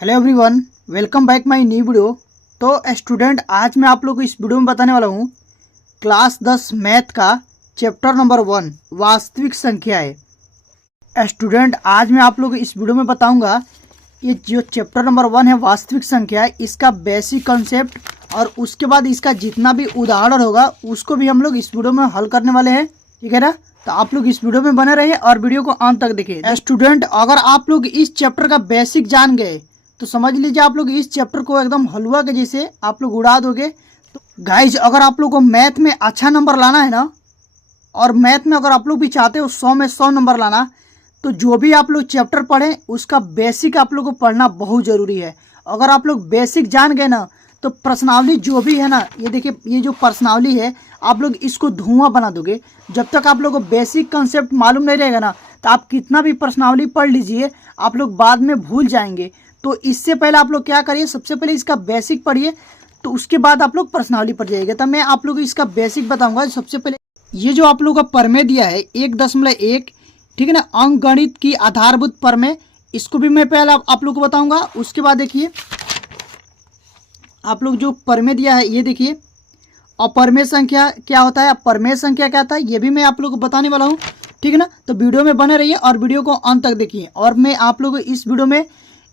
Hello everyone, welcome back my new video. तो student, आज मैं आप लोग को इस वीडियो में बताने वाला हूँ क्लास 10 मैथ का चैप्टर नंबर 1 वास्तविक संख्या है। स्टूडेंट, आज मैं आप लोग को इस वीडियो में बताऊंगा ये जो चैप्टर नंबर 1 है वास्तविक संख्या है, इसका बेसिक कॉन्सेप्ट और उसके बाद इसका जितना भी उदाहरण होगा उसको भी हम लोग इस वीडियो में हल करने वाले हैं। ठीक है ना? तो आप लोग इस वीडियो में बने रहिए और वीडियो को अंत तक देखिए। स्टूडेंट, अगर आप लोग इस चैप्टर का बेसिक जान गए तो समझ लीजिए आप लोग इस चैप्टर को एकदम हलवा के जैसे आप लोग उड़ा दोगे। तो गाइज, अगर आप लोग को मैथ में अच्छा नंबर लाना है ना, और मैथ में अगर आप लोग भी चाहते हो 100 में 100 नंबर लाना, तो जो भी आप लोग चैप्टर पढ़ें उसका बेसिक आप लोग को पढ़ना बहुत ज़रूरी है। अगर आप लोग बेसिक जान गए ना तो प्रश्नावली जो भी है ना, ये देखिए, ये जो प्रश्नावली है आप लोग इसको धुआं बना दोगे। जब तक आप लोग को बेसिक कंसेप्ट मालूम नहीं रहेगा ना, तो आप कितना भी प्रश्नावली पढ़ लीजिए, आप लोग बाद में भूल जाएंगे। तो इससे पहले आप लोग क्या करिए, सबसे पहले इसका बेसिक पढ़िए, तो उसके बाद आप लोग प्रश्नावली पढ़ जाइएगा। तो मैं आप लोग को इसका बेसिक बताऊंगा। सबसे पहले ये जो आप लोग का प्रमेय दिया है 1.1, ठीक है ना, अंक गणित की आधारभूत प्रमेय, इसको भी मैं पहले आप लोग को बताऊंगा। उसके बाद देखिए आप लोग जो प्रमेय दिया है ये देखिए, अपरमेय संख्या क्या होता है, अपरमेय संख्या क्या होता है, ये भी मैं आप लोग को बताने वाला हूँ। ठीक है ना? तो वीडियो में बने रहिए और वीडियो को अंत तक देखिए। और मैं आप लोग को इस वीडियो में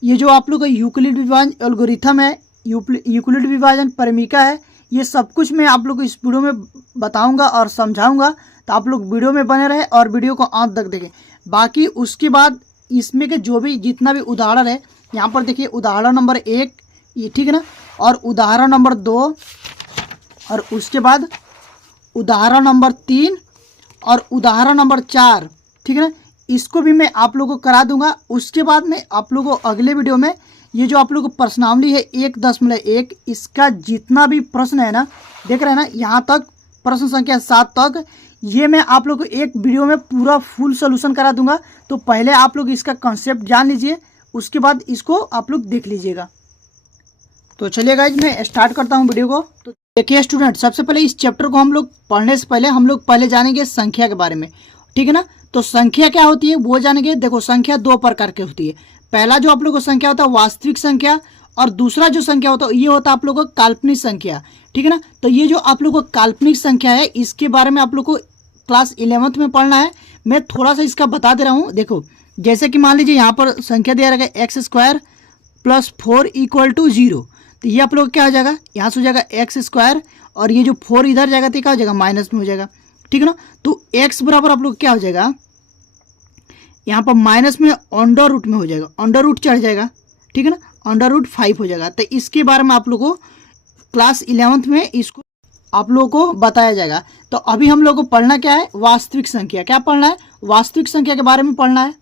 ये जो आप लोग का यूक्लिड विभाजन एल्गोरिथम है, यूक्लिड विभाजन परिमिका है, ये सब कुछ मैं आप लोग को इस वीडियो में बताऊंगा और समझाऊंगा। तो आप लोग वीडियो में बने रहे और वीडियो को अंत तक देखें। बाकी उसके बाद इसमें के जो भी जितना भी उदाहरण है, यहाँ पर देखिए उदाहरण नंबर 1, ये ठीक है ना, और उदाहरण नंबर 2, और उसके बाद उदाहरण नंबर 3 और उदाहरण नंबर 4, ठीक है ना, इसको भी मैं आप लोगों को करा दूंगा। उसके बाद में आप लोगों को अगले वीडियो में ये जो आप लोगों को प्रश्नावली है 1.1, इसका जितना भी प्रश्न है ना, देख रहे हैं ना, यहाँ तक प्रश्न संख्या 7 तक, ये मैं आप लोग को एक वीडियो में पूरा फुल सोल्यूशन करा दूंगा। तो पहले आप लोग इसका कॉन्सेप्ट जान लीजिए, उसके बाद इसको आप लोग देख लीजिएगा। तो चलिए गाइज, मैं स्टार्ट करता हूँ वीडियो को। तो देखिए स्टूडेंट, सबसे पहले इस चैप्टर को हम लोग पढ़ने से पहले हम लोग पहले जानेंगे संख्या के बारे में। ठीक है ना? तो संख्या क्या होती है वो जानेंगे। देखो, संख्या 2 प्रकार की होती है। पहला जो आप लोग को संख्या होता है वास्तविक संख्या, और दूसरा जो संख्या होता है ये होता है आप लोग को काल्पनिक संख्या। ठीक है ना? तो ये जो आप लोग को काल्पनिक संख्या है, इसके बारे में आप लोग को क्लास 11th में पढ़ना है। मैं थोड़ा सा इसका बता दे रहा हूँ। देखो, जैसे कि मान लीजिए यहाँ पर संख्या दिया रहेगा x² + 4 = 0। तो ये आप लोग क्या हो जाएगा, यहाँ से हो जाएगा x², और ये जो 4 इधर जाएगा तो क्या हो जाएगा, माइनस में हो जाएगा। ठीक है ना? तो x बराबर आप लोग क्या हो जाएगा, यहाँ पर माइनस में अंडर रूट में हो जाएगा, अंडर रूट चढ़ जाएगा। ठीक है ना? अंडर रूट 5 हो जाएगा। तो इसके बारे में आप लोग को क्लास 11th में इसको आप लोगों को बताया जाएगा। तो अभी हम लोग को पढ़ना क्या है, वास्तविक संख्या। क्या पढ़ना है, वास्तविक संख्या के बारे में पढ़ना है।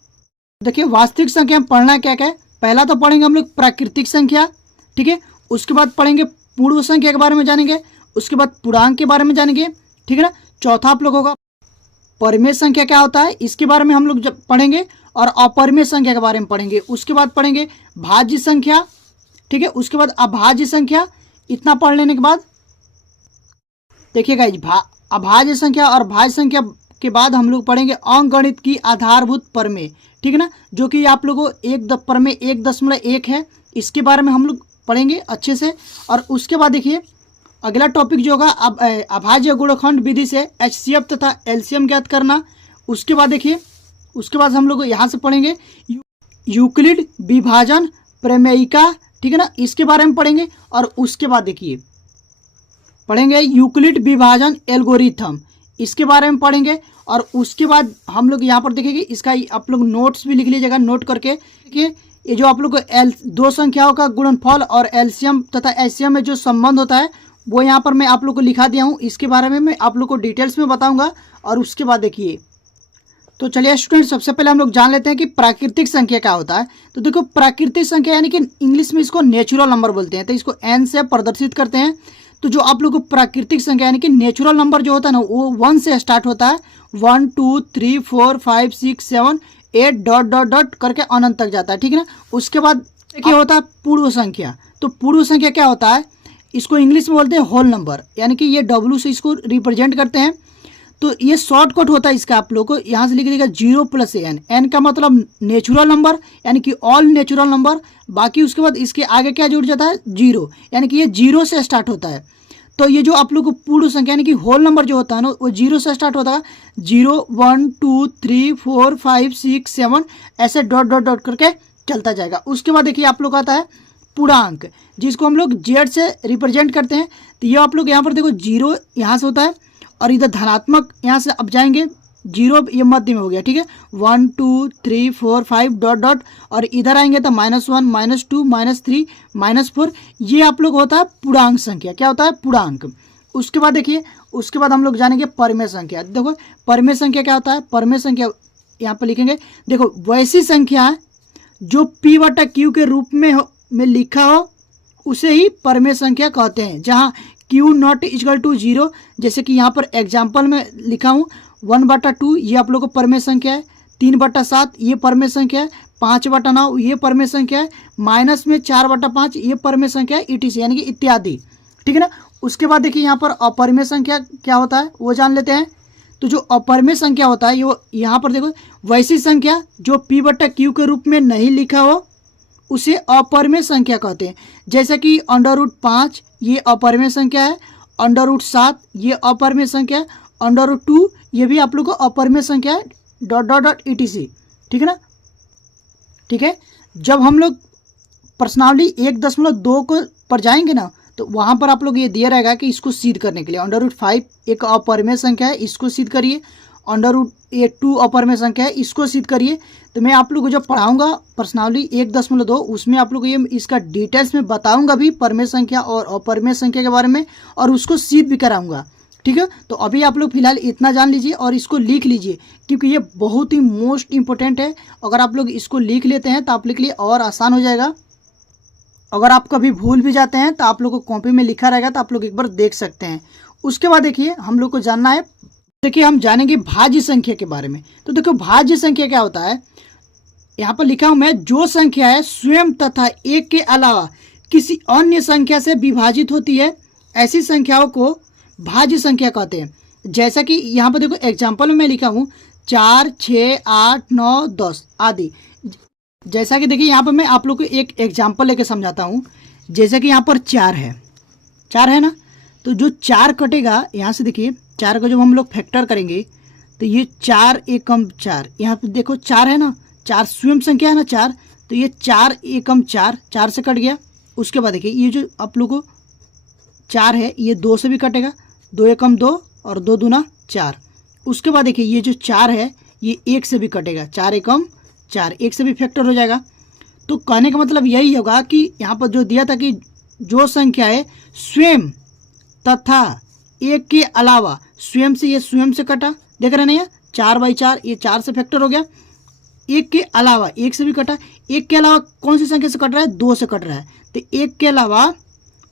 देखिए, वास्तविक संख्या में पढ़ना क्या क्या है। पहला तो पढ़ेंगे हम लोग प्राकृतिक संख्या, ठीक है। उसके बाद पढ़ेंगे पूर्ण संख्या के बारे में जानेंगे। उसके बाद पूर्णांक के बारे में जानेंगे। ठीक है ना? चौथा आप लोग होगा परिमेय संख्या क्या होता है, इसके बारे में हम लोग जब पढ़ेंगे, और अपरिमेय संख्या के बारे में पढ़ेंगे। उसके बाद पढ़ेंगे भाज्य संख्या, ठीक है। उसके बाद अभाज्य संख्या। इतना पढ़ लेने के बाद देखिएगा, अभाज्य संख्या और भाज्य संख्या के बाद हम लोग पढ़ेंगे अंकगणित की आधारभूत प्रमेय। ठीक है ना? जो कि आप लोगों को प्रमेय 1.1 है, इसके बारे में हम लोग पढ़ेंगे अच्छे से। और उसके बाद देखिए अगला टॉपिक जो होगा अभाज्य गुणनखंड विधि से HCF तथा LCM ज्ञात करना। उसके बाद देखिए, उसके बाद हम लोग यहाँ से पढ़ेंगे यूक्लिड विभाजन प्रमेयिका। ठीक है ना? इसके बारे में पढ़ेंगे। और उसके बाद देखिए पढ़ेंगे यूक्लिड विभाजन एल्गोरिथम, इसके बारे में पढ़ेंगे। और उसके बाद हम लोग यहाँ पर देखेंगे, इसका आप लोग नोट्स भी लिख लीजिएगा, नोट करके। देखिए, ये जो आप लोग को दो संख्याओं का गुणनफल और LCM तथा HCM में जो संबंध होता है वो यहाँ पर मैं आप लोग को लिखा दिया हूँ। इसके बारे में मैं आप लोग को डिटेल्स में बताऊंगा। और उसके बाद देखिए, तो चलिए स्टूडेंट, सबसे पहले हम लोग जान लेते हैं कि प्राकृतिक संख्या क्या होता है। तो देखो, प्राकृतिक संख्या यानी कि इंग्लिश में इसको नेचुरल नंबर बोलते हैं। तो इसको n से प्रदर्शित करते हैं। तो जो आप लोग को प्राकृतिक संख्या यानी कि नेचुरल नंबर जो होता है ना, वो 1 से स्टार्ट होता है। 1 2 3 4 5 6 7 8 डॉट डॉट डॉट करके अनंत तक जाता है। ठीक है ना? उसके बाद क्या होता है, पूर्ण संख्या। तो पूर्ण संख्या क्या होता है, इसको इंग्लिश में बोलते हैं होल नंबर, यानी कि ये W से इसको रिप्रेजेंट करते हैं। तो ये शॉर्टकट होता है इसका, आप लोग को यहाँ से लिख देगा 0 + n। n का मतलब नेचुरल नंबर यानी कि ऑल नेचुरल नंबर, बाकी उसके बाद इसके आगे क्या जुड़ जाता है 0, यानी कि ये 0 से स्टार्ट होता है। तो ये जो आप लोग को पूर्ण संख्या यानी कि होल नंबर जो होता है ना वो 0 से स्टार्ट होता है, 0 1 2 3 4 5 6 7 ऐसे डॉट डॉट डॉट करके चलता जाएगा। उसके बाद देखिए आप लोग आता है पूर्णांक, जिसको हम लोग जेड से रिप्रेजेंट करते हैं। तो ये आप लोग यहाँ पर देखो 0 यहाँ से होता है और इधर धनात्मक यहाँ से अब जाएंगे 0 ये मध्य में हो गया, ठीक है, 1 2 3 4 5 डॉट डॉट, और इधर आएंगे तो -1 -2 -3 -4, ये आप लोग होता है पूर्णांक संख्या। क्या होता है पूर्णांक। उसके बाद देखिए उसके बाद हम लोग जानेंगे परमेय संख्या। देखो परमेय संख्या क्या होता है, परमेय संख्या यहाँ पर लिखेंगे, देखो वैसी संख्या है जो p/q के रूप में लिखा हो उसे ही परमेय संख्या कहते हैं, जहाँ q नॉट इक्वल टू 0, जैसे कि यहाँ पर एग्जाम्पल में लिखा हूँ 1/2 ये आप लोग को परमेय संख्या है, 3/7 ये परमेय संख्या है, 5/9 ये परमेय संख्या है, माइनस में 4/5 ये परमेय संख्या है, etc यानी कि इत्यादि, ठीक है ना। उसके बाद देखिए यहाँ पर अपरमेय संख्या क्या होता है वो जान लेते हैं। तो जो अपरमेय संख्या होता है ये यहाँ पर देखो वैसी संख्या जो p/q के रूप में नहीं लिखा हो उसे अपरमेय संख्या कहते हैं, जैसे कि √5 ये अपरमेय संख्या है, √7 ये अपरमेय संख्या है, √2 ये भी आप लोग को अपरमेय संख्या है, डॉट डॉट डॉट etc, ठीक है ना। ठीक है, जब हम लोग प्रश्नावली 1.2 को पर जाएंगे ना तो वहाँ पर आप लोग ये दिया रहेगा कि इसको सिद्ध करने के लिए √5 एक अपरमेय संख्या है, इसको सिद्ध करिए, √2 अपरमेय संख्या है, इसको सिद्ध करिए। तो मैं आप लोग को जब पढ़ाऊंगा प्रश्नावली 1.2 उसमें आप लोग ये इसका डिटेल्स में बताऊंगा भी परमेय संख्या और अपरमेय संख्या के बारे में, और उसको सिद्ध भी कराऊंगा, ठीक है। तो अभी आप लोग फिलहाल इतना जान लीजिए और इसको लिख लीजिए, क्योंकि ये बहुत ही मोस्ट इंपॉर्टेंट है। अगर आप लोग इसको लिख लेते हैं तो आप लोग के लिए और आसान हो जाएगा। अगर आप कभी भूल भी जाते हैं तो आप लोग को कॉपी में लिखा रहेगा तो आप लोग एक बार देख सकते हैं। उसके बाद देखिए हम लोग को जानना है, देखिए हम जानेंगे भाज्य संख्या के बारे में। तो देखो भाज्य संख्या क्या होता है, यहाँ पर लिखा हूं मैं, जो संख्या है स्वयं तथा एक के अलावा किसी अन्य संख्या से विभाजित होती है ऐसी संख्याओं को भाज्य संख्या कहते हैं। जैसा कि यहाँ पर देखो एग्जाम्पल में मैं लिखा हूँ 4 6 8 9 10 आदि। जैसा कि देखिए यहाँ पर मैं आप लोग को एक एग्जाम्पल लेके समझाता हूँ। जैसे कि यहाँ पर 4 है ना, तो जो 4 कटेगा यहाँ से, देखिए 4 को जब हम लोग फैक्टर करेंगे तो ये 4 एकम 4, यहाँ पे देखो 4 है ना, 4 स्वयं संख्या है ना 4, तो ये 4 एकम 4, 4 से कट गया। उसके बाद देखिए ये जो आप लोग को 4 है ये 2 से भी कटेगा, 2 एकम 2 और 2 दूना 4। उसके बाद देखिए ये जो 4 है ये 1 से भी कटेगा, 4 एकम 4, 1 से भी फैक्टर हो जाएगा। तो कहने का मतलब यही होगा कि यहाँ पर जो दिया था कि जो संख्या है स्वयं तथा एक के अलावा, स्वयं से ये स्वयं से कटा, देख रहे हैं ना, 4/4 ये 4 से फैक्टर हो गया, एक के अलावा 1 से भी कटा, एक के अलावा कौन सी संख्या से कट रहा है, 2 से कट रहा है, तो एक के अलावा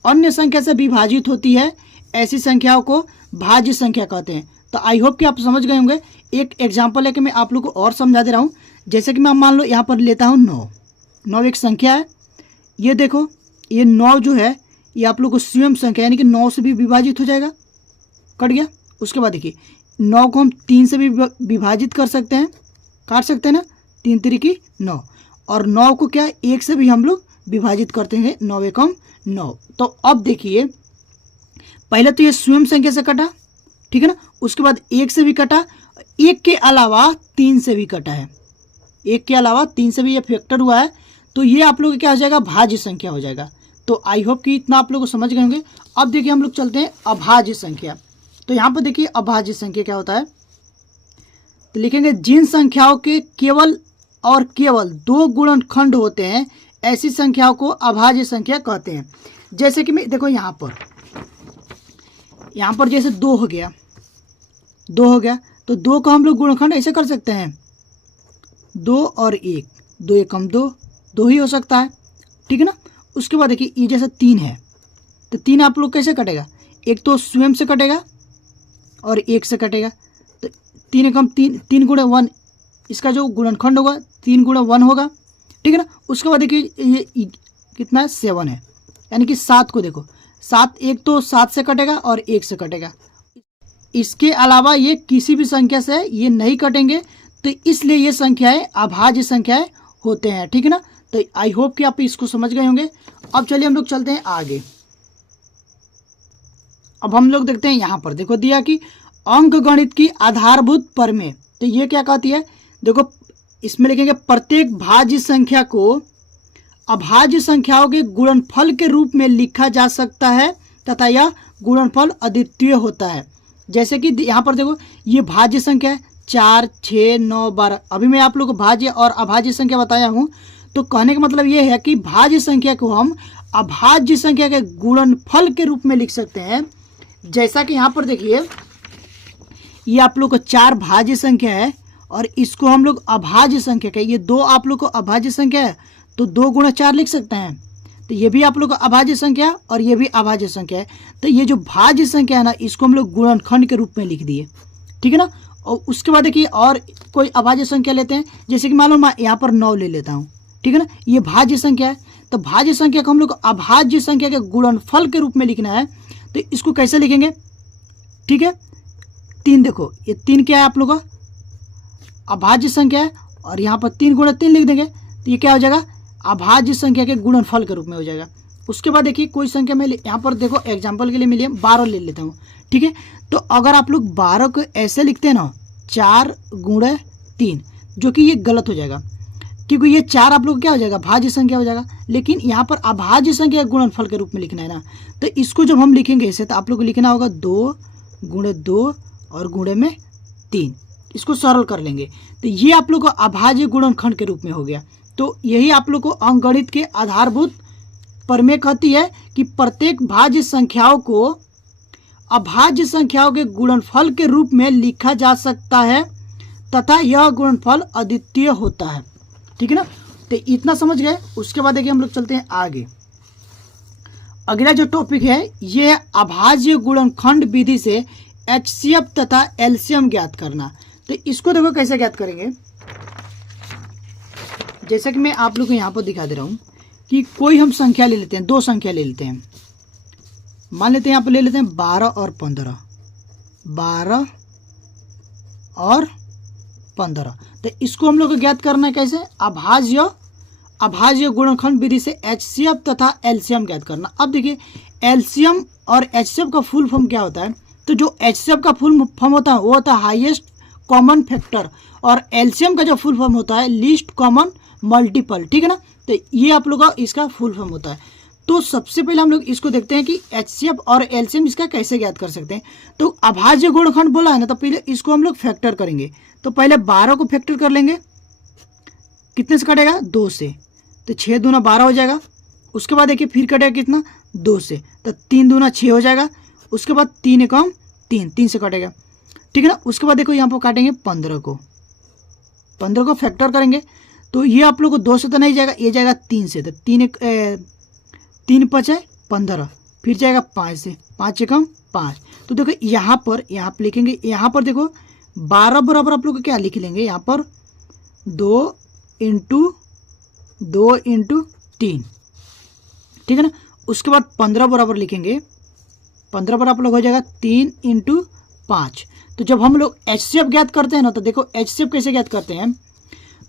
अन्य संख्या से विभाजित होती है ऐसी संख्याओं को भाज्य संख्या कहते हैं। तो आई होप कि आप समझ गए होंगे। एक एग्जाम्पल लेके मैं आप लोग को और समझा दे रहा हूँ। जैसे कि मैं मान लो यहाँ पर लेता हूँ 9 एक संख्या है, ये देखो ये 9 जो है ये आप लोग को स्वयं संख्या यानी कि 9 से भी विभाजित हो जाएगा, कट गया। उसके बाद देखिए 9 को हम 3 से भी विभाजित कर सकते हैं, काट सकते हैं ना, 3 3 9, और 9 को क्या 1 से भी हम लोग विभाजित करते हैं, 9 एकम 9। तो अब देखिए पहले तो ये स्वयं संख्या से कटा, ठीक है ना, उसके बाद 1 से भी कटा, 1 के अलावा 3 से भी कटा है, 1 के अलावा 3 से भी ये फैक्टर हुआ है, तो ये आप लोग क्या हो जाएगा, भाज्य संख्या हो जाएगा। तो आई होप कि इतना आप लोग को समझ गए होंगे। अब देखिए हम लोग चलते हैं अभाज्य संख्या। तो यहाँ पर देखिए अभाज्य संख्या क्या होता है, तो लिखेंगे जिन संख्याओं के केवल और केवल 2 गुणनखंड होते हैं ऐसी संख्याओं को अभाज्य संख्या कहते हैं। जैसे कि मैं देखो यहाँ पर जैसे 2 हो गया, तो 2 का हम लोग गुणनखंड ऐसे कर सकते हैं, 2 और 1, 2 एकम 2, 2 ही हो सकता है, ठीक है ना। उसके बाद देखिए ये जैसे 3 है, तो 3 आप लोग कैसे कटेगा, एक तो स्वयं से कटेगा और 1 से कटेगा, तो 3 एकम 3, 3 गुणे 1, इसका जो गुणनखंड होगा 3 गुणे 1 होगा, ठीक है ना। उसके बाद देखिए ये कितना है, 7 है, यानी कि 7 को देखो 7, एक तो 7 से कटेगा और 1 से कटेगा, इसके अलावा ये किसी भी संख्या से ये नहीं कटेंगे, तो इसलिए ये संख्याएं अभाज्य संख्याएं होते हैं। ठीक है ना। तो आई होप कि आप इसको समझ गए होंगे। अब चलिए हम लोग चलते हैं आगे। अब हम लोग देखते हैं यहाँ पर देखो दिया कि अंक गणित की आधारभूत प्रमेय। तो ये क्या कहती है, देखो इसमें लिखेंगे प्रत्येक भाज्य संख्या को अभाज्य संख्याओं के गुणनफल के रूप में लिखा जा सकता है तथा यह गुणनफल अद्वितीय होता है। जैसे कि यहाँ पर देखो ये भाज्य संख्या है 4, 6, 9, 12। अभी मैं आप लोग को भाज्य और अभाज्य संख्या बताया हूँ। तो कहने का मतलब ये है कि भाज्य संख्या को हम अभाज्य संख्या के गुणनफल के रूप में लिख सकते हैं। जैसा कि यहाँ पर देखिए ये आप लोग को 4 भाज्य संख्या है और इसको हम लोग अभाज्य संख्या का, ये 2 आप लोग को अभाज्य संख्या है तो 2 गुणा 4 लिख सकते हैं। तो ये भी आप लोग को अभाज्य संख्या और ये भी अभाज्य संख्या है। तो ये जो भाज्य संख्या है ना, इसको हम लोग गुणनखंड के रूप में लिख दिए। ठीक है ना। और उसके बाद देखिए और कोई अभाज्य संख्या लेते हैं, जैसे कि मान लो मैं यहाँ पर 9 ले लेता हूँ। ठीक है ना। ये भाज्य संख्या है, तो भाज्य संख्या को हम लोग अभाज्य संख्या के गुणनफल के रूप में लिखना है। तो इसको कैसे लिखेंगे, ठीक है। 3 देखो ये 3 क्या है आप लोग का अभाज्य संख्या है और यहाँ पर 3 गुणा 3 लिख देंगे तो ये क्या हो जाएगा अभाज्य संख्या के गुणनफल के रूप में हो जाएगा। उसके बाद देखिए कोई संख्या में यहाँ पर देखो एग्जांपल के लिए मैं 12 ले लेता हूँ। ठीक है। तो अगर आप लोग 12 को ऐसे लिखते हैं ना 4 गुणा 3, जो कि ये गलत हो जाएगा क्योंकि ये 4 आप लोग क्या हो जाएगा भाज्य संख्या हो जाएगा, लेकिन यहाँ पर अभाज्य संख्या गुणनफल के रूप में लिखना है ना। तो इसको जब हम लिखेंगे ऐसे तो आप लोग को लिखना होगा 2 गुणे 2 और गुणे में 3, इसको सरल कर लेंगे तो ये आप लोग को अभाज्य गुणनखंड के रूप में हो गया। तो यही आप लोग को अंकगणित के आधारभूत प्रमेय कहती है कि प्रत्येक भाज्य संख्याओं को अभाज्य संख्याओं के गुणनफल के रूप में लिखा जा सकता है तथा यह गुणनफल अद्वितीय होता है। ठीक है ना। तो इतना समझ गए। उसके बाद देखिए हम लोग चलते हैं आगे। अगला जो टॉपिक है ये है अभाज्य गुणनखंड विधि से एचसीएफ तथा एलसीएम ज्ञात करना। तो इसको देखो कैसे ज्ञात करेंगे। जैसा कि मैं आप लोग को यहाँ पर दिखा दे रहा हूँ कि कोई हम संख्या ले लेते हैं, 2 संख्या ले लेते हैं। मान लेते हैं यहाँ पर ले लेते हैं 12 और 15, 12 और 15। तो इसको हम लोग को ज्ञात करना है कैसे, अभाज्य गुणनखंड विधि से एचसीएफ तथा एलसीएम ज्ञात करना। अब देखिए एलसीएम और एचसीएफ का फुल फॉर्म क्या होता है। तो जो एचसीएफ का फुल फॉर्म होता है वो होता है हाईएस्ट कॉमन फैक्टर और एलसीएम का जो फुल फॉर्म होता है लीस्ट कॉमन मल्टीपल। ठीक है ना। तो ये आप लोग का इसका फुल फॉर्म होता है। तो सबसे पहले हम लोग इसको देखते हैं कि एचसीएफ और एलसीएम इसका कैसे ज्ञात कर सकते हैं। तो अभाज्य गुणनखंड बोला है ना, तो पहले इसको हम लोग फैक्टर करेंगे। तो पहले 12 को फैक्टर कर लेंगे, कितने से कटेगा 2 से, तो 6 दूना 12 हो जाएगा। उसके बाद देखिए फिर कटेगा कितना 2 से, तो 3 दूना 6 हो जाएगा। उसके बाद 3 एकम 3, 3 से कटेगा। ठीक है ना। उसके बाद देखो यहाँ पर काटेंगे 15 को फैक्टर करेंगे तो ये आप लोग को 2 से तो नहीं जाएगा, ये जाएगा 3 से। तो 3 5 है 15, फिर जाएगा 5 से, 5 एकम 5। तो देखो यहाँ पर लिखेंगे, यहाँ पर देखो 12 बराबर आप लोग को क्या लिख लेंगे यहाँ पर 2 इंटू 3। ठीक है ना। उसके बाद 15 बराबर लिखेंगे, 15 बराबर आप लोग हो जाएगा 3 इंटू 5। तो जब हम लोग एचसीएफ ज्ञात करते हैं ना, तो देखो एचसीएफ कैसे ज्ञात करते हैं।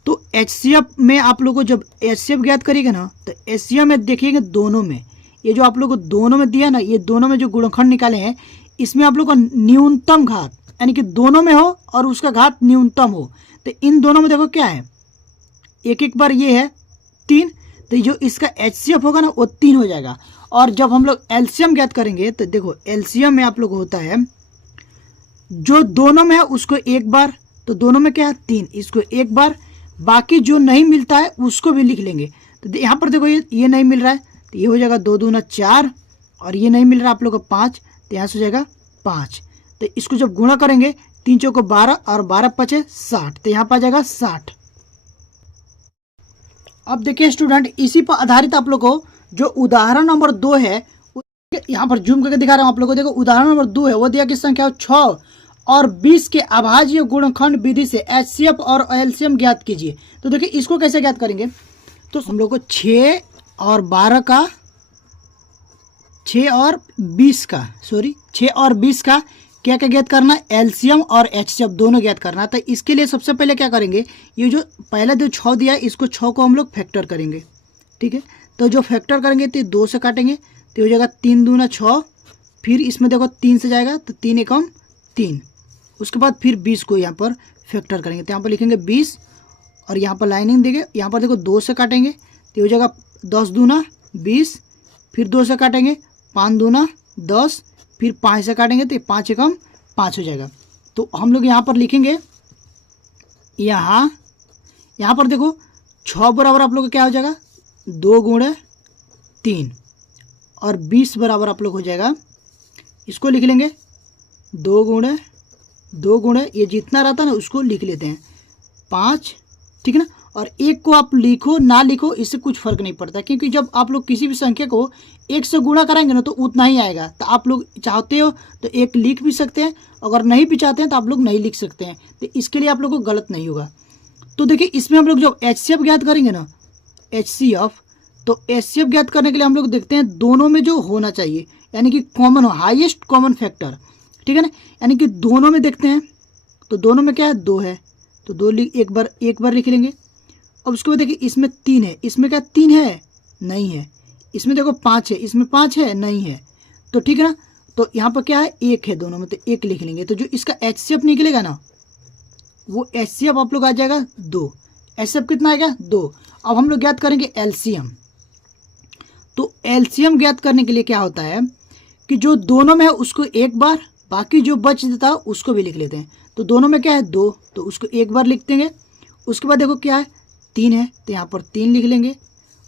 तो एचसीएफ में आप लोग को जब एचसीएफ ज्ञात करेंगे ना, तो एचसीएफ में देखिएगा दोनों में, ये जो आप लोग को दोनों में दिया ना, ये दोनों में जो गुणनखंड निकाले हैं इसमें आप लोग का न्यूनतम घात यानी कि दोनों में हो और उसका घात न्यूनतम हो। तो इन दोनों में देखो क्या है, एक बार ये है 3, तो जो इसका एचसीएफ होगा ना वो 3 हो जाएगा। और जब हम लोग एलसीएम ज्ञात करेंगे तो देखो एलसीएम में आप लोग होता है जो दोनों में है उसको एक बार, तो दोनों में क्या है 3, इसको एक बार, बाकी जो नहीं मिलता है उसको भी लिख लेंगे। तो यहाँ पर देखो ये नहीं मिल रहा है तो ये हो जाएगा 2 दूना 4 और ये नहीं मिल रहा है आप लोग को 5, तो यहाँ से हो जाएगा 5। तो इसको जब गुणा करेंगे 3 चौको 12 और 12 पचे 60, तो यहाँ पर आ जाएगा 60। अब देखिए स्टूडेंट इसी पर आधारित आप लोग को जो उदाहरण नंबर 2 है यहाँ पर जूम करके दिखा रहा हूँ आप लोगों को। देखो उदाहरण नंबर 2 है वो दिया कि संख्या 6 और 20 के अभाज्य गुणनखंड विधि से एचसीएफ और एलसीएम ज्ञात कीजिए। तो देखिए इसको कैसे ज्ञात करेंगे। तो हम लोग को 6 और 20 का क्या क्या ज्ञात करना है, एलसीएम और एचसीएफ दोनों ज्ञात करना है। तो इसके लिए सबसे पहले क्या करेंगे, ये जो पहला जो 6 दिया है इसको 6 को हम लोग फैक्टर करेंगे, ठीक है। तो जो फैक्टर करेंगे तो 2 से काटेंगे तो हो जाएगा 3 दूना 6, फिर इसमें देखो 3 से जाएगा तो 3 एकम 3, उसके बाद फिर 20 को यहाँ पर फैक्टर करेंगे तो यहाँ पर लिखेंगे 20 और यहाँ पर लाइनिंग देंगे, यहाँ पर देखो 2 से काटेंगे तो हो जाएगा 10 दूना 20, फिर 2 से काटेंगे 5 दूना 10, फिर 5 से काटेंगे तो 5 एकम 5 हो जाएगा। तो हम लोग यहाँ पर लिखेंगे, यहाँ पर देखो 6 बराबर आप लोग का क्या हो जाएगा 2 गुणे 3 और 20 बराबर आप लोग हो जाएगा, इसको लिख लेंगे 2 गुणे ये जितना रहता है ना उसको लिख लेते हैं 5, ठीक है ना। और एक को आप लिखो ना लिखो इससे कुछ फर्क नहीं पड़ता, क्योंकि जब आप लोग किसी भी संख्या को 1 से गुणा कराएंगे ना तो उतना ही आएगा। तो आप लोग चाहते हो तो 1 लिख भी सकते हैं, अगर नहीं भी चाहते हैं तो आप लोग नहीं लिख सकते हैं, तो इसके लिए आप लोग को गलत नहीं होगा। तो देखिए इसमें हम लोग जब एचसीएफ ज्ञात करेंगे ना, एचसीएफ, तो एचसीएफ ज्ञात करने के लिए हम लोग देखते हैं दोनों में जो होना चाहिए, यानी कि कॉमन हो, हाईएस्ट कॉमन फैक्टर, ठीक है ना। यानी कि दोनों में देखते हैं तो दोनों में क्या है 2 है तो 2 एक बार लिख लेंगे। अब उसके बाद देखिए इसमें 3 है, इसमें क्या 3 है नहीं है, इसमें देखो 5 है, इसमें 5 है नहीं है, तो ठीक है ना। तो यहाँ पर क्या है 1 है दोनों में तो 1 लिख लेंगे। तो जो इसका एचसीएफ निकलेगा ना वो एचसीएफ आप लोग आ जाएगा 2, एचसीएफ कितना आएगा 2। अब हम लोग ज्ञात करेंगे एलसीएम। तो एलसीएम ज्ञात करने के लिए क्या होता है कि जो दोनों में है उसको एक बार, बाकी जो बच देता है उसको भी लिख लेते हैं। तो दोनों में क्या है 2 तो उसको एक बार लिख देंगे। उसके बाद देखो क्या है 3 है तो यहाँ पर 3 लिख लेंगे।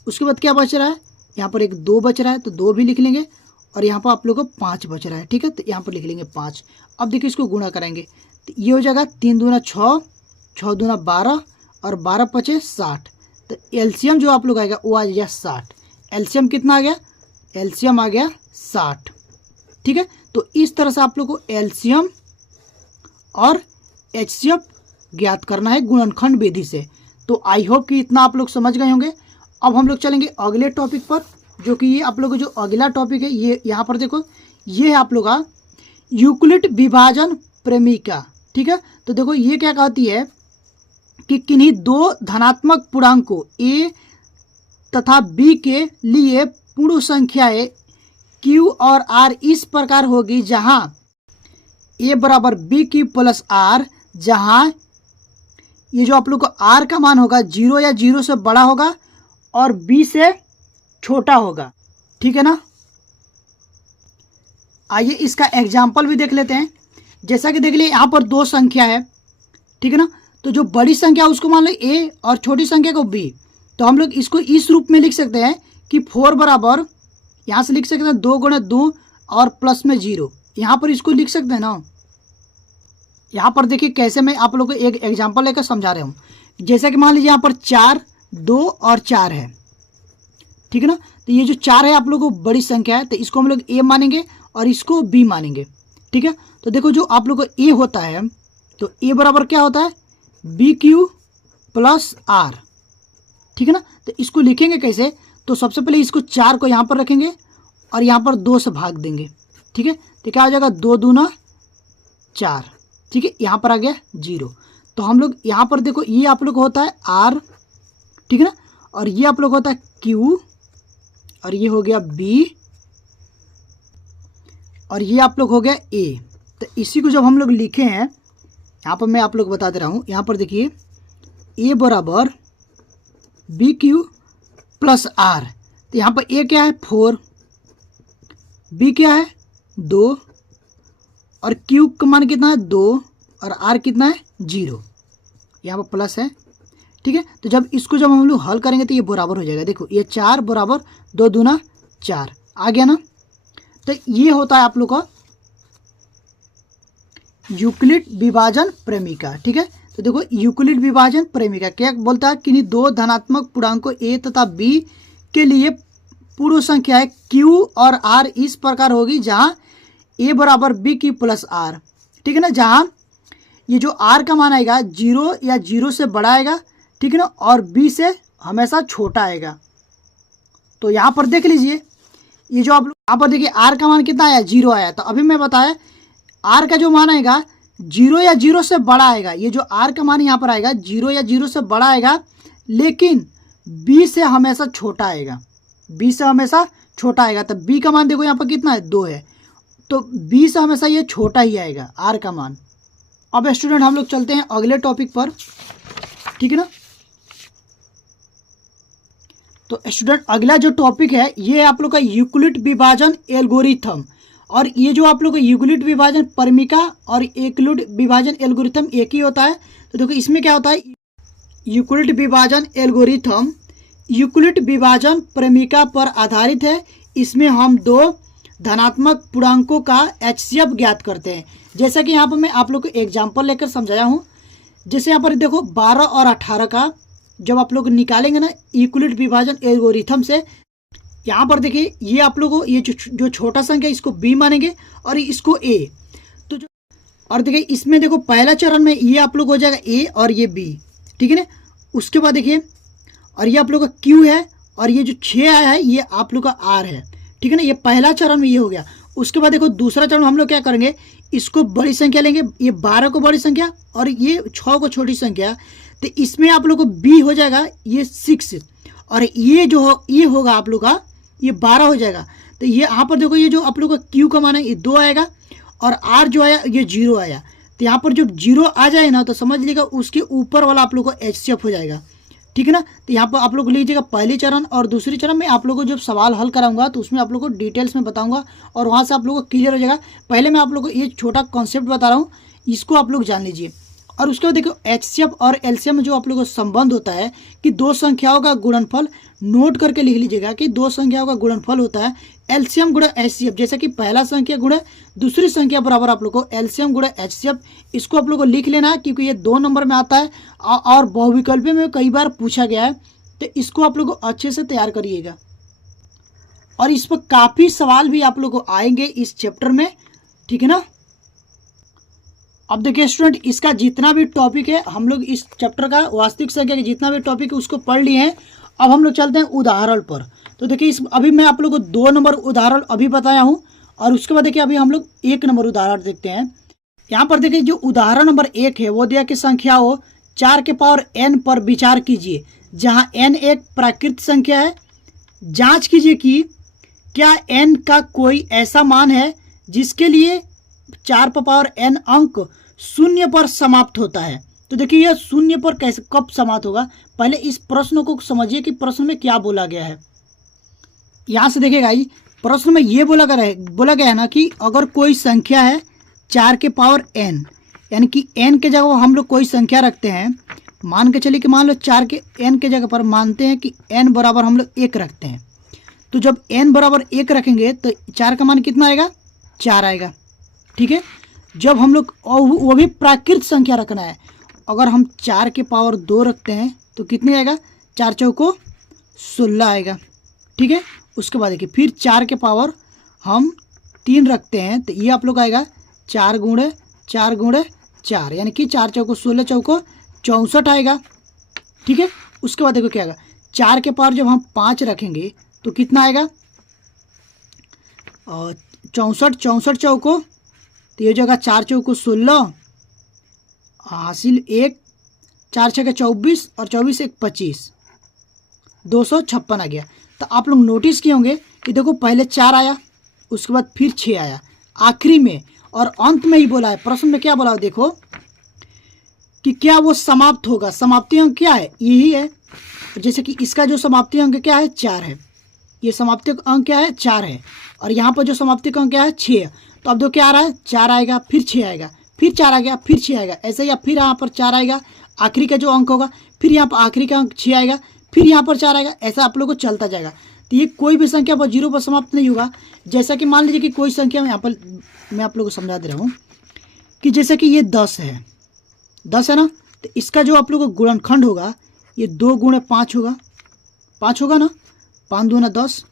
उसके बाद क्या बच रहा है, यहाँ पर एक 2 बच रहा है तो 2 भी लिख लेंगे, और यहाँ पर आप लोग को 5 बच रहा है, ठीक है, तो यहाँ पर लिख लेंगे 5। अब देखिए इसको गुणा करेंगे तो ये हो जाएगा 3 दूना 6, 6 दूना 12 और 12 पचे 60। तो एलसीएम जो आप लोग आएगा वो आ जाएगा 60। एलसीएम कितना आ गया, एलसीएम आ गया 60, ठीक है। तो इस तरह से आप लोग को एलसीएम और एचसीएफ ज्ञात करना है गुणनखंड विधि से। तो आई होप कि इतना आप लोग समझ गए होंगे। अब हम लोग चलेंगे अगले टॉपिक पर, जो कि ये आप लोग को जो अगला टॉपिक है ये यहाँ पर देखो, ये है आप लोग का यूक्लिड विभाजन प्रेमिका, ठीक है। तो देखो ये क्या कहती है कि किन्हीं 2 धनात्मक पूर्णांकों a तथा b के लिए पूर्ण संख्याएं q और r इस प्रकार होगी जहां a बराबर b की प्लस r, जहां ये जो आप लोग को r का मान होगा 0 या 0 से बड़ा होगा और b से छोटा होगा, ठीक है ना। आइए इसका एग्जाम्पल भी देख लेते हैं। जैसा कि देख लिए यहाँ पर 2 संख्या है, ठीक है ना। तो जो बड़ी संख्या उसको मान लो a और छोटी संख्या को b, तो हम लोग इसको इस रूप में लिख सकते हैं कि 4 बराबर, यहाँ से लिख सकते हैं 2 गुणे 2 और प्लस में 0, यहाँ पर इसको लिख सकते हैं ना। यहाँ पर देखिए कैसे मैं आप लोगों को एक एग्जांपल लेकर समझा रहा हूँ। जैसा कि मान लीजिए यहाँ पर 4, 2 और 4 है, ठीक है ना। तो ये जो 4 है आप लोगों को बड़ी संख्या है तो इसको हम लोग a मानेंगे और इसको b मानेंगे, ठीक है। तो देखो जो आप लोग को a होता है तो a बराबर क्या होता है BQ प्लस r, ठीक है ना। तो इसको लिखेंगे कैसे, तो सबसे पहले इसको 4 को यहाँ पर रखेंगे और यहाँ पर 2 से भाग देंगे, ठीक है। तो क्या हो जाएगा 2 दूना 4, ठीक है, यहाँ पर आ गया 0। तो हम लोग यहाँ पर देखो ये आप लोग होता है r, ठीक है ना, और ये आप लोग होता है q, और ये हो गया b, और ये आप लोग हो गया a। तो इसी को जब हम लोग लिखे हैं, यहाँ पर मैं आप लोग बता दे रहा हूँ, यहाँ पर देखिए a बराबर BQ प्लस r, तो यहाँ पर a क्या है 4, b क्या है 2 और q का मान कितना है 2 और r कितना है 0, यहाँ पर प्लस है, ठीक है। तो जब हम लोग हल करेंगे तो ये बराबर हो जाएगा। देखो ये 4 बराबर 2 दूना 4 आ गया ना। तो ये होता है आप लोग का यूक्लिड विभाजन प्रेमिका, ठीक है। तो देखो यूक्लिड विभाजन प्रेमिका क्या बोलता है, किन्हीं 2 धनात्मक पूर्णांकों a तथा b के लिए पूर्ण संख्याएं q और r इस प्रकार होगी जहां a बराबर b की प्लस r, ठीक है ना, जहां ये जो r का मान आएगा 0 या 0 से बड़ा आएगा, ठीक है ना, और b से हमेशा छोटा आएगा। तो यहाँ पर देख लीजिए ये जो आप यहाँ पर देखिए r का मान कितना आया 0 आया। तो अभी मैं बताया आर का जो मान आएगा 0 या 0 से बड़ा आएगा, ये जो आर का मान यहाँ पर आएगा 0 या 0 से बड़ा आएगा, लेकिन बी से हमेशा छोटा आएगा, बी से हमेशा छोटा आएगा। तो बी का मान देखो यहाँ पर कितना है, 2 है, तो बी से हमेशा ये छोटा ही आएगा आर का मान। अब स्टूडेंट हम लोग चलते हैं अगले टॉपिक पर, ठीक है ना। तो स्टूडेंट अगला जो टॉपिक है ये आप लोग का यूक्लिड विभाजन एल्गोरिथम, और ये जो आप लोग का यूक्लिड विभाजन परमिका और यूक्लिड विभाजन एल्गोरिथम एक ही होता है। तो देखो इसमें क्या होता है, यूक्लिड विभाजन एल्गोरिथम यूक्लिड विभाजन परमिका पर आधारित है। इसमें हम दो धनात्मक पूर्णांकों का HCF ज्ञात करते हैं। जैसा कि यहाँ पर मैं आप लोग को एग्जाम्पल लेकर समझाया हूँ। जैसे यहाँ पर देखो 12 और 18 का जब आप लोग निकालेंगे ना यूक्लिड विभाजन एल्गोरिथम से, यहाँ पर देखिए ये आप लोगों ये जो छोटा संख्या इसको B मानेंगे और इसको A। तो जो और देखिए इसमें देखो पहला चरण में ये आप लोग हो जाएगा A और ये B, ठीक है ना। उसके बाद देखिए और ये आप लोग का Q है और ये जो 6 आया है ये आप लोग का R है, ठीक है ना। ये पहला चरण में ये हो गया। उसके बाद देखो दूसरा चरण हम लोग क्या करेंगे, इसको बड़ी संख्या लेंगे, ये 12 को बड़ी संख्या और ये 6 को छोटी संख्या। तो इसमें आप लोग को B हो जाएगा ये 6 और ये जो ये होगा आप लोग का ये 12 हो जाएगा। तो ये यहाँ पर देखो ये जो आप लोग का Q का मान है ये 2 आएगा और R जो आया ये 0 आया। तो यहाँ पर जब 0 आ जाए ना तो समझ लीजिएगा उसके ऊपर वाला आप लोग को HCF हो जाएगा, ठीक है ना। तो यहाँ पर आप लोग लीजिएगा पहली चरण और दूसरी चरण में आप लोगों को जब सवाल हल कराऊंगा तो उसमें आप लोग को डिटेल्स में बताऊंगा और वहाँ से आप लोगों को क्लियर हो जाएगा। पहले मैं आप लोग को ये छोटा कॉन्सेप्ट बता रहा हूँ, इसको आप लोग जान लीजिए। और उसके बाद देखो HCF और LCM में जो आप लोगों को संबंध होता है कि दो संख्याओं का गुणनफल, नोट करके लिख लीजिएगा कि दो संख्याओं का गुणनफल होता है LCM गुणा HCF। जैसे कि पहला संख्या गुणा दूसरी संख्या बराबर आप लोग को LCM गुणा HCF, इसको आप लोग को लिख लेना है क्योंकि ये 2 नंबर में आता है और बहुविकल्पी में कई बार पूछा गया है। तो इसको आप लोग को अच्छे से तैयार करिएगा और इस पर काफ़ी सवाल भी आप लोग को आएंगे इस चैप्टर में, ठीक है ना। अब देखिए स्टूडेंट इसका जितना भी टॉपिक है हम लोग इस चैप्टर का वास्तविक संख्या के जितना भी टॉपिक है उसको पढ़ लिए हैं। अब हम लोग चलते हैं उदाहरण पर। तो देखिए इस अभी मैं आप लोग को 2 नंबर उदाहरण अभी बताया हूं और उसके बाद देखिए अभी हम लोग 1 नंबर उदाहरण देखते हैं। यहाँ पर देखिए जो उदाहरण नंबर 1 है वो दिया कि संख्याओं 4 के पावर n पर विचार कीजिए जहाँ n एक प्राकृत संख्या है। जाँच कीजिए कि क्या n का कोई ऐसा मान है जिसके लिए 4 पर पावर n अंक 0 पर समाप्त होता है। तो देखिए यह 0 पर कैसे कब समाप्त होगा, पहले इस प्रश्न को समझिए कि प्रश्न में क्या बोला गया है। यहाँ से देखिएगा जी प्रश्न में ये बोला गया है ना कि अगर कोई संख्या है 4 के पावर n, यानी कि n के जगह हम लोग कोई संख्या रखते हैं, मान के चलिए कि मान लो 4 के n के जगह पर मानते हैं कि n बराबर हम लोग 1 रखते हैं। तो जब n बराबर 1 रखेंगे तो 4 का मान कितना आएगा, 4 आएगा, ठीक है। जब हम लोग वो भी प्राकृत संख्या रखना है, अगर हम 4 के पावर 2 रखते हैं तो कितने आएगा, 4 चौको 16 आएगा, ठीक है। उसके बाद देखिए फिर 4 के पावर हम 3 रखते हैं तो ये आप लोग आएगा 4 गुणे 4 यानी कि 4 चौको 16 चौको 64 आएगा, ठीक है। उसके बाद देखो क्या आएगा, 4 के पावर जब हम 5 रखेंगे तो कितना आएगा, 64 चौको तो ये जगह 4 चौको 16 हासिल 1, 4 छः 24 और 24 1 25, 256 आ गया। तो आप लोग नोटिस किए होंगे कि देखो पहले 4 आया, उसके बाद फिर 6 आया, आखिरी में और अंत में ही बोला है। प्रश्न में क्या बोला है देखो कि क्या वो समाप्त होगा, समाप्ति अंक क्या है, यही है। जैसे कि इसका जो समाप्ति अंक क्या है 4 है, ये समाप्ति अंक क्या है 4 है, और यहाँ पर जो समाप्ति अंक क्या है 6। तो अब दो क्या आ रहा है, 4 आएगा फिर 6 आएगा फिर 4 आ गया फिर 6 आएगा, ऐसे ही फिर यहाँ पर 4 आएगा, आखिरी का जो अंक होगा फिर यहाँ पर आखिरी का अंक 6 आएगा, फिर यहाँ पर 4 आएगा, ऐसा आप लोग को चलता जाएगा। तो ये कोई भी संख्या पर 0 पर समाप्त नहीं होगा। जैसा कि मान लीजिए कि कोई संख्या में यहाँ पर मैं आप लोग को समझा दे रहा हूँ कि जैसे कि ये 10 है ना, तो इसका जो आप लोग को गुणनखंड होगा ये 2 गुणे 5 होगा, 5 होगा ना, 5 दूना 10।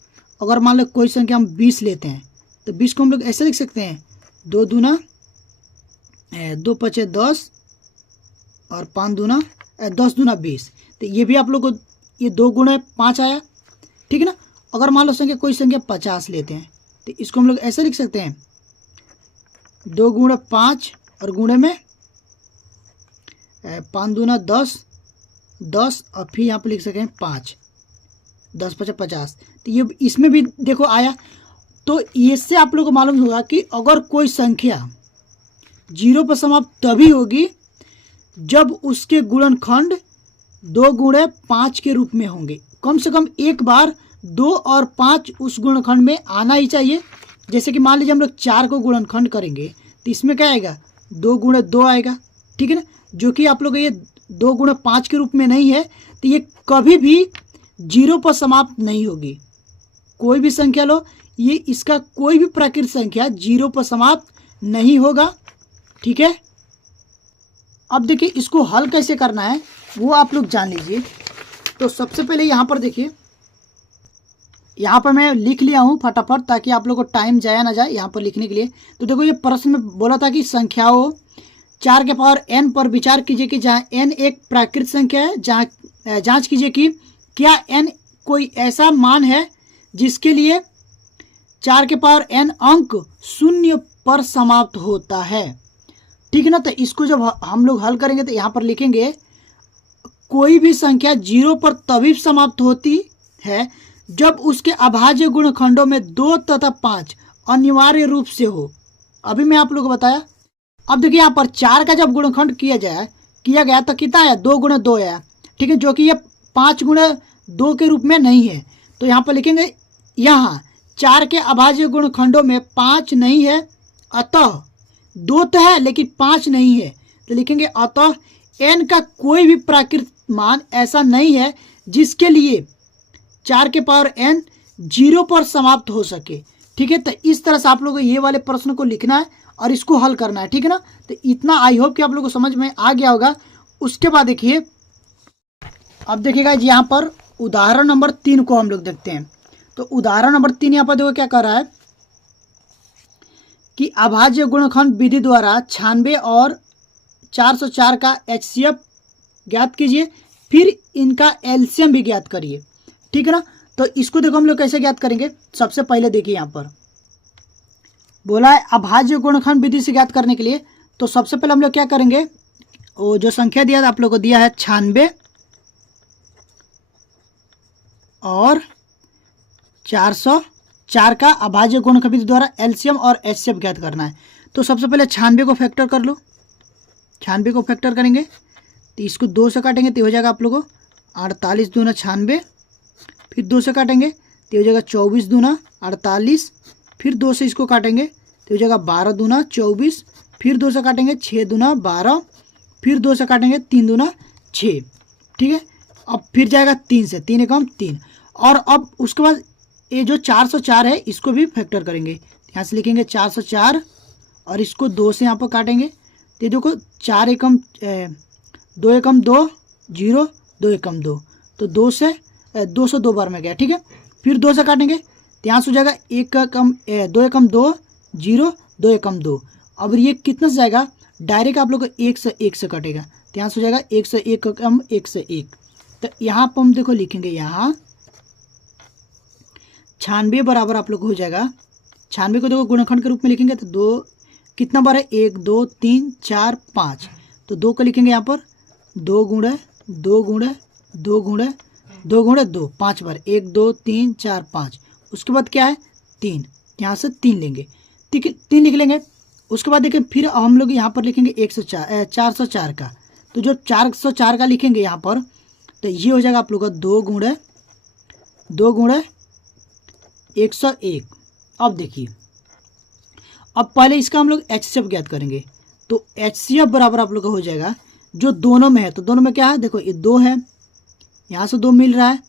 अगर मान लो कोई संख्या हम 20 लेते हैं तो 20 को हम लोग ऐसे लिख सकते हैं, 2 दूना 2 पचे 10 और 5 दूना 10 दूना 20। तो ये भी आप लोग को ये 2 गुणे 5 आया, ठीक है ना। अगर मान लो संख्या कोई संख्या 50 लेते हैं तो इसको हम लोग ऐसे लिख सकते हैं, 2 गुणे 5 और गुणे में 5 दूना 10, 10 और फिर यहाँ पर लिख सकें 5, 10 5 50। तो ये इसमें भी देखो आया। तो इससे आप लोगों को मालूम होगा कि अगर कोई संख्या 0 पर समाप्त तभी होगी जब उसके गुणनखंड 2 गुणे 5 के रूप में होंगे। कम से कम एक बार 2 और 5 उस गुणनखंड में आना ही चाहिए। जैसे कि मान लीजिए हम लोग 4 को गुणनखंड करेंगे तो इसमें क्या आएगा, 2 गुणे 2 आएगा, ठीक है ना, जो कि आप लोग ये 2 गुणे 5 के रूप में नहीं है। तो ये कभी भी 0 पर समाप्त नहीं होगी। कोई भी संख्या लो, ये इसका कोई भी प्राकृत संख्या 0 पर समाप्त नहीं होगा, ठीक है। अब देखिए इसको हल कैसे करना है वो आप लोग जान लीजिए। तो सबसे पहले यहाँ पर देखिए, यहाँ पर मैं लिख लिया हूँ फटाफट ताकि आप लोग को टाइम जाया ना जाए यहाँ पर लिखने के लिए। तो देखो ये प्रश्न में बोला था कि संख्याओं 4 के पावर n पर विचार कीजिए कि जहाँ n एक प्राकृत संख्या है, जहाँ जांच कीजिए कि क्या n कोई ऐसा मान है जिसके लिए 4 के पावर n अंक 0 पर समाप्त होता है, ठीक है ना। तो इसको जब हम लोग हल करेंगे तो यहाँ पर लिखेंगे कोई भी संख्या 0 पर तभी समाप्त होती है जब उसके अभाज्य गुणनखंडों में 2 तथा 5 अनिवार्य रूप से हो। अभी मैं आप लोगों को बताया। अब देखिए यहाँ पर 4 का जब गुणनखंड किया गया तो कितना आया, 2 गुणे 2 आया, ठीक है, जो कि ये 5 गुणे 2 के रूप में नहीं है। तो यहाँ पर लिखेंगे यहाँ 4 के अभाज्य गुणनखंडों में 5 नहीं है, अतः 2 तो है लेकिन 5 नहीं है। तो लिखेंगे अतः n का कोई भी प्राकृत मान ऐसा नहीं है जिसके लिए 4 के पावर n 0 पर समाप्त हो सके, ठीक है। तो इस तरह से आप लोगों को ये वाले प्रश्न को लिखना है और इसको हल करना है, ठीक है ना। तो इतना आई होप कि आप लोगों को समझ में आ गया होगा। उसके बाद देखिए, अब देखिएगा यहाँ पर उदाहरण नंबर 3 को हम लोग देखते हैं। तो उदाहरण नंबर 3 यहाँ पर देखो क्या कर रहा है कि अभाज्य गुणनखंड विधि द्वारा 96 और 404 का HCF ज्ञात कीजिए, फिर इनका एलसीएम भी ज्ञात करिए, ठीक है ना। तो इसको देखो हम लोग कैसे ज्ञात करेंगे। सबसे पहले देखिए यहाँ पर बोला है अभाज्य गुणनखंड विधि से ज्ञात करने के लिए। तो सबसे पहले हम लोग क्या करेंगे, वो जो संख्या दिया आप लोग को दिया है 96 और 404 का अभाज्य गुणनखंड विधि द्वारा एलसीएम और एचसीएफ ज्ञात करना है। तो सबसे पहले 96 को फैक्टर कर लो। 96 को फैक्टर करेंगे तो इसको 2 से काटेंगे तो हो जाएगा आप लोगों को 48 दूना 96, फिर 2 से काटेंगे तो हो जाएगा 24 दूना 48, फिर 2 से इसको काटेंगे तो हो जाएगा 12 दूना 24, फिर 2 से काटेंगे 6 दूना 12, फिर 2 से काटेंगे 3 दूना 6, ठीक है। अब फिर जाएगा 3 से, 3 एकम 3। और अब उसके बाद ये जो 404 है इसको भी फैक्टर करेंगे। यहाँ से लिखेंगे 404 और इसको 2 से यहाँ पर काटेंगे तो देखो 4 एकम 2 एकम 2 0, 2 एकम 2, तो 2 से 202 बार में गया, ठीक है। फिर 2 से काटेंगे तो यहाँ से हो जाएगा 2 एकम 2 0, 2 एकम 2। अब ये कितना से जाएगा, डायरेक्ट आप लोग को 1 से कटेगा तो यहाँ से हो जाएगा 101 एकम 101। तो यहाँ पर हम देखो लिखेंगे यहाँ 96 बराबर आप लोग हो जाएगा, 96 को देखो गुणनखंड के रूप में लिखेंगे तो 2 कितना बार है, 1 2 3 4 5, तो 2 को लिखेंगे यहाँ पर 2 गुणे 2 गुणे 2 गुणे 2 गुणे 2 5 बार, 1 2 3 4 5। उसके बाद क्या है 3, यहाँ से 3 लेंगे, ठीक है, 3 लिख लेंगे। उसके बाद देखिए फिर हम लोग यहाँ पर लिखेंगे 404 का। तो जो 404 का लिखेंगे यहाँ पर तो ये हो जाएगा आप लोग का 2 गुणे 101। अब देखिए, अब पहले इसका हम लोग एचसीएफ ज्ञात करेंगे। तो एचसीएफ बराबर आप लोग का हो जाएगा जो दोनों में है। तो दोनों में क्या है, देखो ये 2 है, यहाँ से 2 मिल रहा है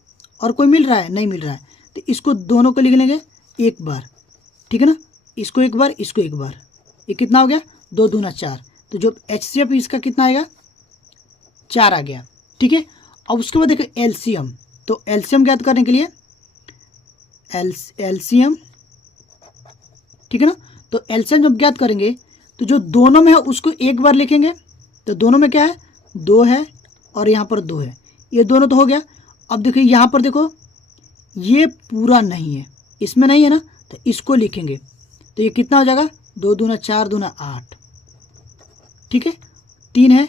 और कोई मिल रहा है नहीं मिल रहा है, तो इसको दोनों को लिख लेंगे एक बार, ठीक है ना। इसको एक बार, इसको एक बार, ये कितना हो गया 2 दूना 4। तो जो एचसीएफ इसका कितना आएगा 4 आ गया, ठीक है। अब उसके बाद देखो एलसीएम। तो एलसीएम ज्ञात करने के लिए एलसीएम, ठीक है ना। तो एलसीएम जब ज्ञात करेंगे तो जो दोनों में है उसको एक बार लिखेंगे। तो दोनों में क्या है 2 है और यहाँ पर 2 है, ये दोनों तो हो गया। अब देखिए यहाँ पर देखो ये पूरा नहीं है, इसमें नहीं है ना, तो इसको लिखेंगे तो ये कितना हो जाएगा 2 दूना 4 दूना 8, ठीक है। 3 है,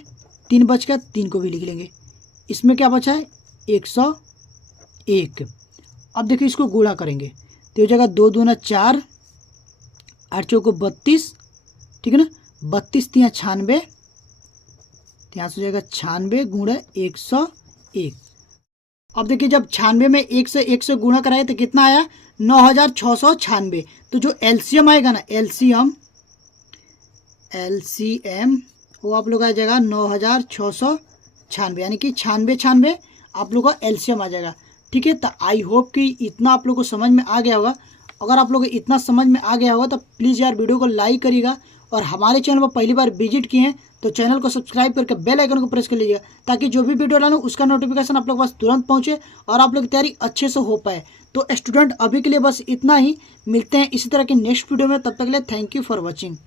3 बच गया, 3 को भी लिख लेंगे। इसमें क्या बचा है 101। अब देखिए इसको गुणा करेंगे तो हो जाएगा 2 दूना 4, 8 चौको 32, ठीक है ना। 32 तिया 96, यहाँ से हो जाएगा 96 गुणा 101। अब देखिए जब 96 में 1 से गुणा कराए तो कितना आया 9696। तो जो एलसीएम आएगा ना, एलसीएम वो आप लोग आ जाएगा 9696, यानी कि 96 आप लोग का एलसीएम आ जाएगा, ठीक है। तो आई होप कि इतना आप लोग को समझ में आ गया होगा। अगर आप लोग को इतना समझ में आ गया होगा तो प्लीज़ यार वीडियो को लाइक करिएगा, और हमारे चैनल पर पहली बार विजिट किए हैं तो चैनल को सब्सक्राइब करके बेल आइकन को प्रेस कर लीजिएगा, ताकि जो भी वीडियो डालूं उसका नोटिफिकेशन आप लोग के पास तुरंत पहुंचे और आप लोग की तैयारी अच्छे से हो पाए। तो स्टूडेंट अभी के लिए बस इतना ही, मिलते हैं इसी तरह के नेक्स्ट वीडियो में, तब तक के लिए थैंक यू फॉर वॉचिंग।